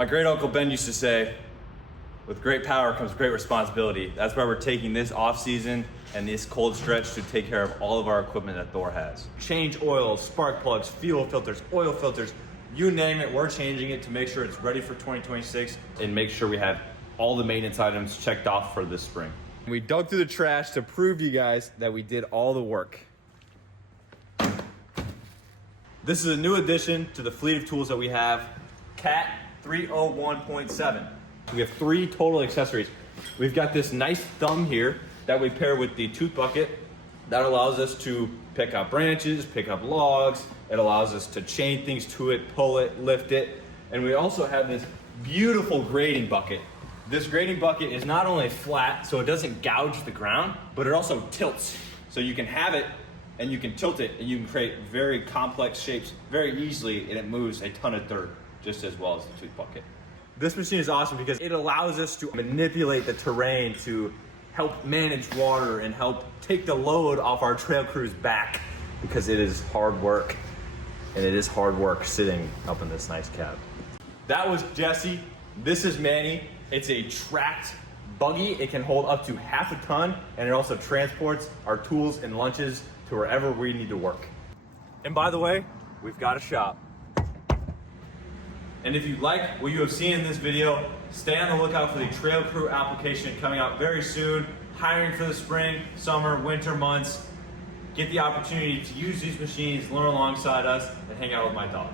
My great uncle Ben used to say, with great power comes great responsibility. That's why we're taking this off season and this cold stretch to take care of all of our equipment that Thor has. Change oils, spark plugs, fuel filters, oil filters, you name it, we're changing it to make sure it's ready for 2026 and make sure we have all the maintenance items checked off for this spring. We dug through the trash to prove to you guys that we did all the work. This is a new addition to the fleet of tools that we have, CAT 301.7. We have 3 total accessories. We've got this nice thumb here that we pair with the tooth bucket that allows us to pick up branches, pick up logs. It allows us to chain things to it, pull it, lift it. And we also have this beautiful grading bucket. This grading bucket is not only flat, so it doesn't gouge the ground, but it also tilts. So you can have it and you can tilt it and you can create very complex shapes very easily, and it moves a ton of dirt just as well as the tooth bucket. This machine is awesome because it allows us to manipulate the terrain to help manage water and help take the load off our trail crew's back, because it is hard work, and it is hard work sitting up in this nice cab. That was Jesse. This is Manny. It's a tracked buggy. It can hold up to half a ton, and it also transports our tools and lunches to wherever we need to work. And by the way, we've got a shop. And if you like what you have seen in this video, stay on the lookout for the Trail Crew application coming out very soon. Hiring for the spring, summer, winter months. Get the opportunity to use these machines, learn alongside us, and hang out with my dog.